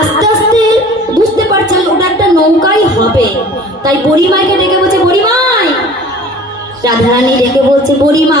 আস্তে আস্তে বুঝতে পারছেন ওটা একটা নৌকাই হবে। তাই বড়িমাইকে ডেকে বলছে, বড়িমাই! রাধারানী ডেকে বলছে বড়িমা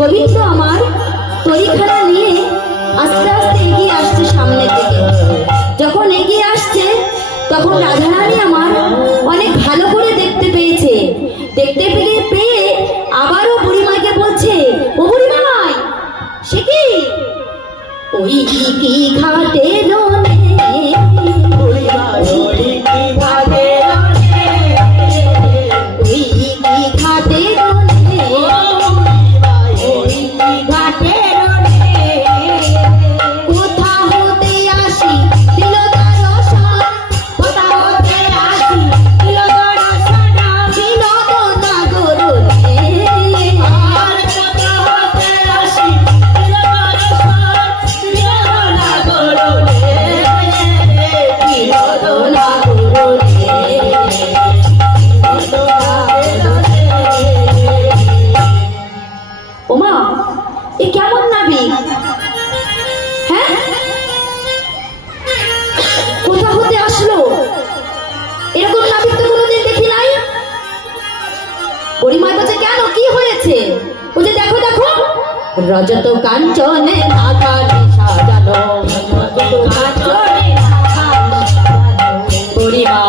গোবিন্দ আমার তরিখানা নিয়ে আস্তে আস্তে এগিয়ে আসছে সামনে থেকে যখন এগিয়ে আসছে, তখন রাধারানী আমার অনেক ভালো করে দেখতে পেয়েছে। দেখতে পেয়ে পেয়ে আবারও বুড়িমাকে বলছে, ও বুড়িমাই সে কি? ওই কি ঘাটে রনে নেই কোথা হতে আসলো? এরকম কোনোদিন দেখি নাই? পরিমায় বলছে, কেন? কি হয়েছে? ও যে দেখো দেখো, রজত কাঞ্চনে আকারে সাজানো রজত কাঞ্চনে সাজানো পরিমা